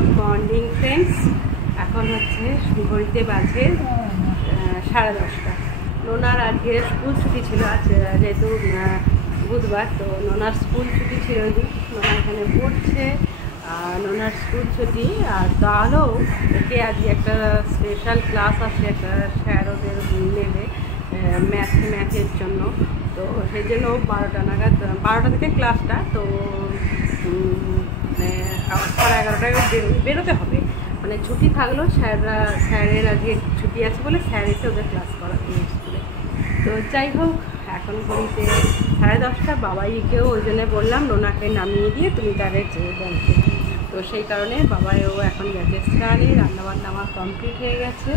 Good morning friends. এখন হচ্ছে ঘড়িতে বাজে 10:30। নোনার আজকে স্কুল ছুটি ছিল, আজ যেহেতু বুধবার, তো নোনার স্কুল ছুটি ছিল। নোনা এখানে পড়ছে, নোনার স্কুল ছুটি। আর তাহলেও একে আজকে একটা স্পেশাল ক্লাস আছে, একটা স্যার ওদের নেবে ম্যাথের জন্য। তো সেই জন্য 12টা নাগাদ, 12টা থেকে ক্লাসটা, তো 11:30টায় বেরোতে হবে। মানে ছুটি থাকলেও স্যারের আজকে ছুটি আছে বলে স্যার এসে ওদের ক্লাস করাতে স্কুলে। তো যাই হোক, এখন ঘড়িতে 10:30। বাবাইকেও ওই জন্য বললাম নোনাকে নামিয়ে দিয়ে তুমি তাদের চেয়ে ব্যাংকে। তো সেই কারণে বাবাইও এখন গেছে স্নানে। রান্নাবান্না আমার কমপ্লিট হয়ে গেছে।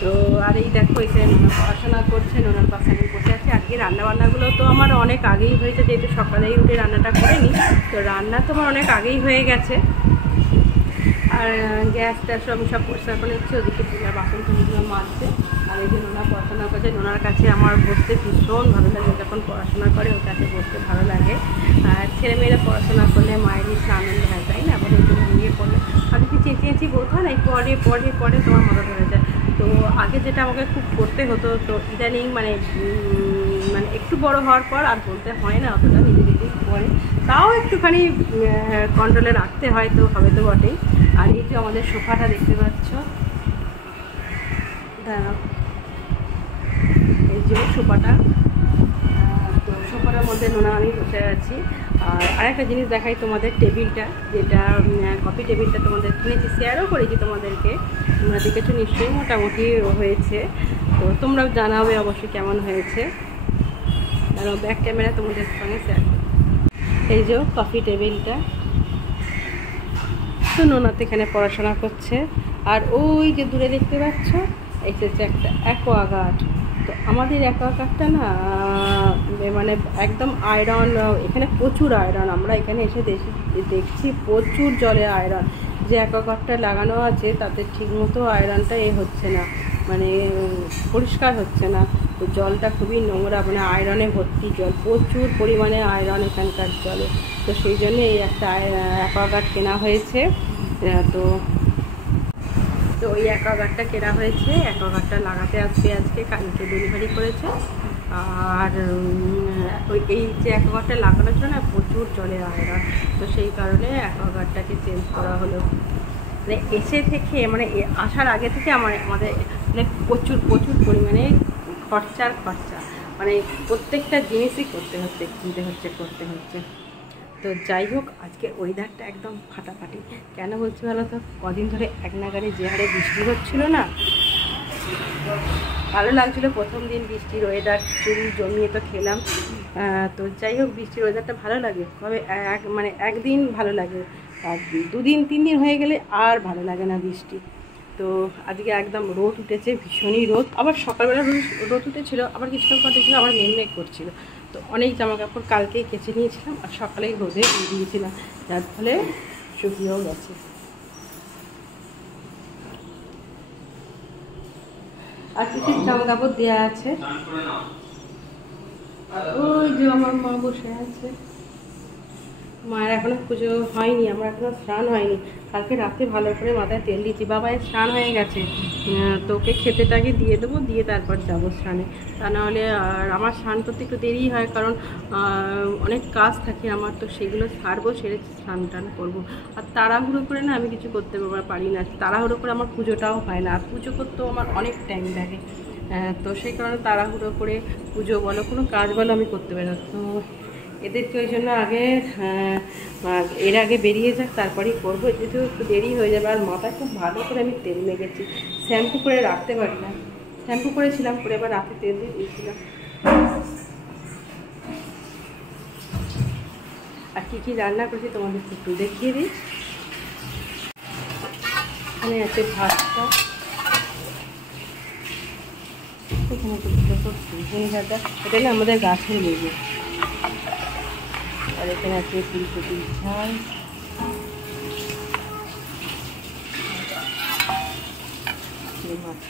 তো আর এই দেখো, এখানে নোনা পড়াশোনা করছে, নোনার পাশে আমি বসে আছি। আজকে রান্নাবান্নাগুলো তো আমার অনেক আগেই হয়েছে, যেহেতু সকালেই উঠে রান্নাটা করে নিই, তো রান্না তো আমার অনেক আগেই হয়ে গেছে। আর গ্যাস ট্যাস আমি সব পরিষ্কার করে নিচ্ছি, ওদিকে চুলা বাসন তুলিগুলো মাজছে। আর এই যে নোনা পড়াশোনা করছে, নোনার কাছে আমার বসতে ভীষণ ভালো লাগে। যখন পড়াশোনা করে ওর কাছে বসতে ভালো লাগে। আর ছেলেমেয়েরা পড়াশোনা করলে মায়ের ইচ্ছে আনন্দ হয়, তাই না? আবার একটু ঘুমিয়ে পড়লে আর যদি চেঁচিয়েছি বলতে হয় না, পরে পরে পরে তোমার মাথা ধরে যায়। তো আগে যেটা আমাকে খুব করতে হতো, তো ইদানিং মানে একটু বড় হওয়ার পর আর বলতে হয় না অতটা, নিজে নিজেই পরে তাও একটুখানি কন্ট্রোলে রাখতে হয়, তো হবে তো বটেই। আর এই যে আমাদের সোফাটা দেখতে পাচ্ছ, এই যে সোফাটা, তো সোফাটার মধ্যে নোনা আমি বসে আছি। আর আরেকটা জিনিস দেখাই তোমাদের, টেবিলটা, যেটা কফি টেবিলটা তোমাদের কিনেছি, শেয়ারও করেছি তোমাদেরকে, তোমরা দেখেছো নিশ্চয়ই, মোটামুটি হয়েছে। তো তোমরাও জানাবে অবশ্যই কেমন হয়েছে। আর ব্যাক ক্যামেরা তোমাদের সঙ্গে শেয়ার করো। এই যে কফি টেবিলটা, তো নোনাতে এখানে পড়াশোনা করছে। আর ওই যে দূরে দেখতে পাচ্ছ, এসেছে একটা অ্যাকোয়াগার্ড। তো আমাদের অ্যাকোয়াগার্ডটা না মানে একদম আয়রন, এখানে প্রচুর আয়রন। আমরা এখানে এসে দেখছি প্রচুর জলে আয়রন। যে অ্যাকোয়াগার্ডটা লাগানো আছে তাতে ঠিকমতো আয়রনটা হচ্ছে না, মানে পরিষ্কার হচ্ছে না। তো জলটা খুবই নোংরা, মানে আয়রনে ভর্তি জল, প্রচুর পরিমাণে আয়রন এখানকার জলে। তো সেই জন্য এই একটা অ্যাকোয়াগার্ড কেনা হয়েছে। তো ওই অ্যাকোয়াগার্ডটা কেনা হয়েছে, অ্যাকোয়াগার্ডটা লাগাতে আসবে আজকে, কালকে ডেলিভারি করেছে। আর এই যে অ্যাকোয়াগার্ডটা লাগানোর জন্য না প্রচুর জলের আয়রন, তো সেই কারণে অ্যাকোয়াগার্ডটাকে চেঞ্জ করা হলো। মানে এসে থেকে, মানে আসার আগে থেকে আমাদের মানে প্রচুর পরিমাণে খরচা, মানে প্রত্যেকটা জিনিসই কিনতে হচ্ছে। তো যাই হোক, আজকে ওয়েদারটা একদম ফাটাফাটি। কেন বলছি বলো তো, কদিন ধরে এক নাগারে যে হারে বৃষ্টি হচ্ছিল না, ভালো লাগছিলো। প্রথম দিন বৃষ্টির ওয়েদার চুরি জমিয়ে তো খেলাম। তো যাই হোক, বৃষ্টির ওয়েদারটা ভালো লাগে, তবে মানে একদিন ভালো লাগে, আর 2 দিন 3 দিন হয়ে গেলে আর ভালো লাগে না বৃষ্টি। তো আজকে একদম রোদ উঠেছে, ভীষণই রোদ। আবার সকালবেলা রোদ উঠেছিল, আবার কিছুক্ষণ পর দেখছিলাম আবার মেঘ করছিল। তো অনেক জামা কাপড় কালকেই কেচে নিয়েছিলাম, আর সকালেই রোদে দিয়েছিলাম, যার ফলে শুকিয়েও গেছে। আর কিছু জামা কাপড় দেওয়া আছে। ওই যে আমার মা বসে আছে, মায়ের এখনো পুজো হয়নি, আমার এখনো স্নান হয়নি। কালকে রাতে ভালো করে মাথায় তেল দিয়েছি, বাবাই স্নান হয়ে গেছে। তো ওকে খেতেটাকে দিয়ে দেবো, দিয়ে তারপর যাবো স্নানে। তা নাহলে আর আমার স্নান করতে একটু দেরি হয়, কারণ অনেক কাজ থাকে আমার, তো সেগুলো সারবো, সেরে স্নান টান করবো। আর তাড়াহুড়ো করে না আমি কিছু করতে পারি না, তাড়াহুড়ো করে আমার পুজোটাও হয় না। আর পুজো করতেও আমার অনেক টাইম লাগে, তো সেই কারণে তাড়াহুড়ো করে পুজো বলো, কোনো কাজ বলো আমি করতে পারি না। তো এদেরকে ওই জন্য এর আগে বেরিয়ে যাক, তারপরেই করবো, যেহেতু একটু দেরি হয়ে যাবে। আর মাথায় খুব ভালো করে আমি তেল মেখেছি, শ্যাম্পু করে রাখতে পারি না। শ্যাম্পু করেছিলাম, করে এবার রাতে তেল দিয়ে দিয়েছিলাম। আর কী রান্না করছি তোমাদেরকে একটু দেখিয়ে দিই। এখানে আছে ভাতটা, এখানে এটা না আমাদের গাছের লেবু। আর এখানে আছে ফুলকপির ঝাল, মাছ,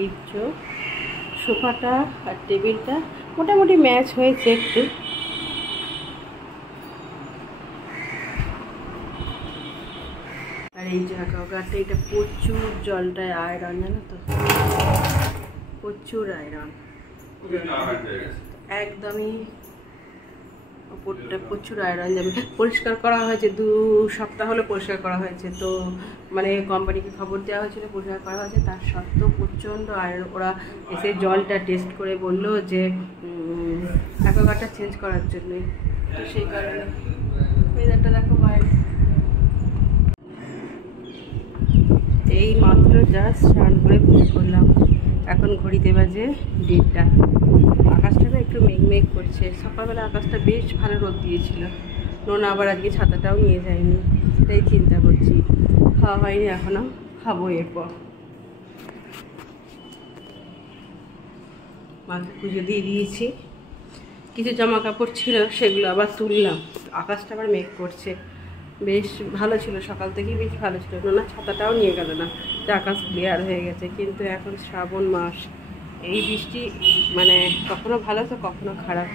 এই যে সোফাটা আর টেবিলটা মোটামুটি ম্যাচ হয়েছে একটু। আর এই যে অ্যাকোয়াগার্ডটা, এটা প্রচুর জলটায় আয়রন, জানো তো, প্রচুর আয়রন, একদমই ওপরটা প্রচুর আয়রন যাবে। পরিষ্কার করা হয়েছে, 2 সপ্তাহ হলো পরিষ্কার করা হয়েছে, তো মানে কোম্পানিকে খবর দেওয়া হয়েছিল পরিষ্কার করা হয়েছে, তার সত্ত্বেও প্রচণ্ড আয়রন। ওরা এসে জলটা টেস্ট করে বললো যে অ্যাকোয়াগার্ডটা চেঞ্জ করার জন্যই, তো সেই কারণে ওয়েদারটা দেখো বাইরে। এই মাত্র জাস্ট স্নান করে পুজো করলাম, এখন ঘড়িতে বাজে 1:30টা। আকাশটা না একটু মেঘ করছে, সকালবেলা আকাশটা বেশ ভালো রোদ দিয়েছিল। নোনা আবার আজকে ছাতাটাও নিয়ে যায়নি, সেটাই চিন্তা করছি। খাওয়া হয়নি এখনও, খাবো এরপর। মাকে পুজো দিয়ে দিয়েছি, কিছু জামা কাপড় ছিল সেগুলো আবার তুললাম। আকাশটা আবার মেঘ করছে, বেশ ভালো ছিল, সকাল থেকেই বেশ ভালো ছিল। নোনা ছাতাটাও নিয়ে গেল না, যে আকাশ ক্লিয়ার হয়ে গেছে। কিন্তু এখন শ্রাবণ মাস, এই বৃষ্টি মানে কখনো ভালো তো কখনো খারাপ।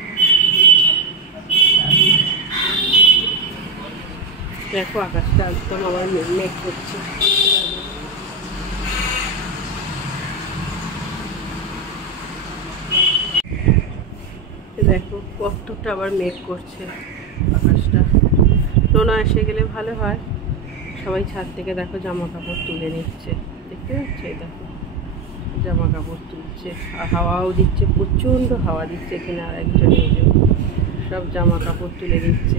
দেখো আকাশটা একদম আবার মেঘ করছে। দেখো কতটা আবার মেঘ করছে আকাশটা। নোনা এসে গেলে ভালো হয়। সবাই ছাদ থেকে দেখো জামা কাপড় তুলে নিচ্ছে, দেখতে পাচ্ছে, দেখো জামা কাপড় তুলছে, আর হাওয়াও দিচ্ছে, প্রচণ্ড হাওয়া দিচ্ছে এখানে। আর একজন সব জামা কাপড় তুলে দিচ্ছে।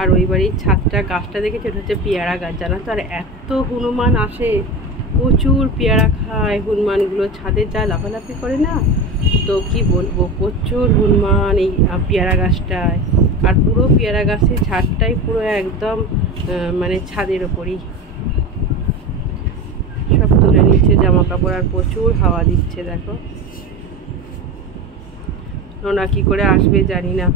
আর ওই বাড়ির ছাদটা, গাছটা দেখেছি, ওটা হচ্ছে পেয়ারা গাছ, জানো তো। আর এত হনুমান আসে, প্রচুর পেয়ারা খায় হনুমানগুলো, ছাদে যা লাফালাফি করে না, তো কি বলবো, প্রচুর হনুমান এই পেয়ারা গাছটায়। আর পুরো পেয়ারা গাছের ছাদটাই পুরো একদম মানে ছাদের ওপরই। সব তুলে নিচ্ছে জামা কাপড়, আর প্রচুর হাওয়া দিচ্ছে। দেখো নোনা কি করে আসবে জানি না।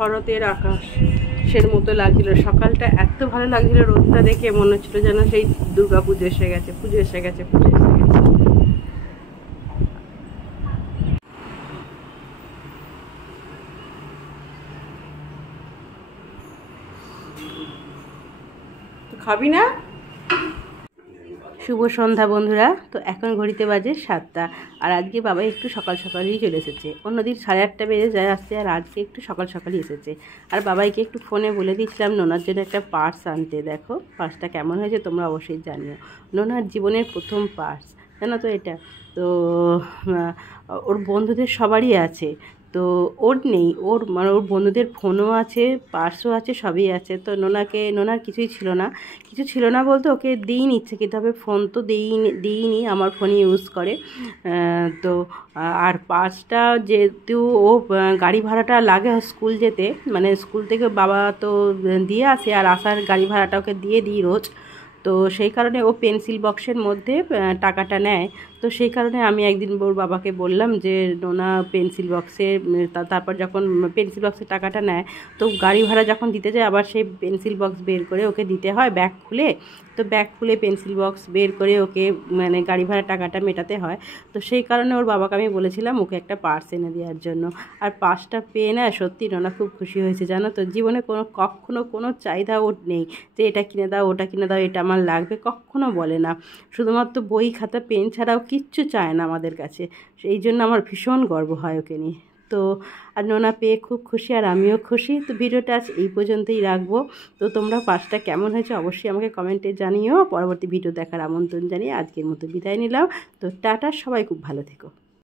শরতের আকাশের মতো লাগছিল, সকালটা এত ভালো লাগছিল, রোদটা দেখে মনে হচ্ছিল যেন সেই দুর্গা পুজো এসে গেছে, পুজো এসে গেছে, পুজো এসে গেছে। খাবি না? শুভ সন্ধ্যা বন্ধুরা। তো এখন ঘড়িতে বাজে 7টা, আর আজকে বাবা একটু সকাল সকালই চলে এসেছে। অন্যদিন 8:30 বেজে যায় আসতে, আর আজকে একটু সকাল সকালই এসেছে। আর বাবাইকে একটু ফোনে বলে দিয়েছিলাম নোনার জন্য একটা পার্স আনতে। দেখো পার্সটা কেমন হয়েছে তোমরা অবশ্যই জানিও। নোনার জীবনের প্রথম পার্স, জানো তো এটা। তো ওর বন্ধুদের সবারই আছে, তো ওর নেই, ওর মানে ওর বন্ধুদের ফোনও আছে, পার্সও আছে, সবই আছে। তো নোনার কিছুই ছিল না, কিছু ছিল না বলতে ওকে দিইনি ইচ্ছাকৃতভাবে, ফোন তো দিইনি, আমার ফোনই ইউজ করে। তো আর পার্সটা যেহেতু ও গাড়ি ভাড়াটা লাগে স্কুল যেতে, মানে স্কুল থেকে বাবা তো দিয়ে আসে, আর আসার গাড়ি ভাড়াটা ওকে দিয়ে দিই রোজ। তো সেই কারণে ও পেন্সিল বক্সের মধ্যে টাকাটা নেয়। তো সেই কারণে আমি একদিন ওর বাবাকে বললাম যে নোনা পেন্সিল বক্সে, তারপর যখন পেন্সিল বক্সের টাকাটা নেয়, তো গাড়ি ভাড়া যখন দিতে যায় আবার সেই পেন্সিল বক্স বের করে ওকে দিতে হয়, ব্যাগ খুলে। তো ব্যাগ খুলে পেন্সিল বক্স বের করে ওকে মানে গাড়ি ভাড়া টাকাটা মেটাতে হয়। তো সেই কারণে ওর বাবাকে আমি বলেছিলাম ওকে একটা পার্স এনে দেওয়ার জন্য। আর পার্সটা পেয়ে না সত্যি নোনা খুব খুশি হয়েছে, জানো তো। জীবনে কখনো কোনো চাহিদা ওর নেই যে এটা কিনে দাও, ওটা কিনে দাও, এটা আমার লাগবে, কখনো বলে না। শুধুমাত্র বই খাতা পেন ছাড়াও কিচ্ছু চায় না আমাদের কাছে। সেই জন্য আমার ভীষণ গর্ব হয় ওকে নিয়ে। তো আর নোনা পেয়ে খুব খুশি, আর আমিও খুশি। তো ভিডিওটা আজ এই পর্যন্তই রাখবো। তো তোমরা পার্সটা কেমন হয়েছে অবশ্যই আমাকে কমেন্টে জানিও। পরবর্তী ভিডিও দেখার আমন্ত্রণ জানিয়ে আজকের মতো বিদায় নিলাম। তো টাটা, সবাই খুব ভালো থেকো।